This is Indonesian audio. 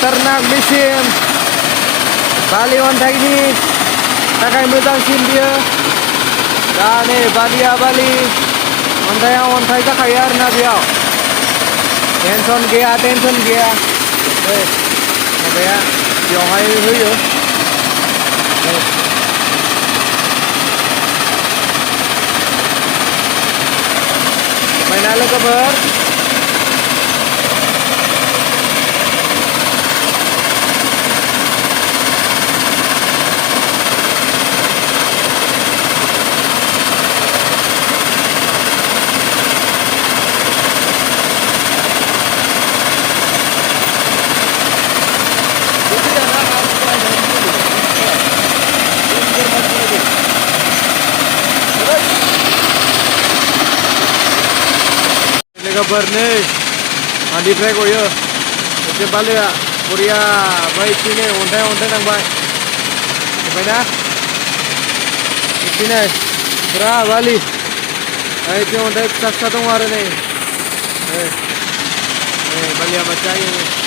Peternak mesin Bali ontai ini takai मोजांसिन dia. Dan Balia Bali ontai takai arna biau. Tension gaya. Apa ya? Biauhai hoyo. Mainan kabar. Kabar nih, mandi brek ya. Oke balik ya, Korea baik sini, ontai nang baik. Coba dah, sini, berah balik. Baik ontai satu mare nih. Balik macam ini.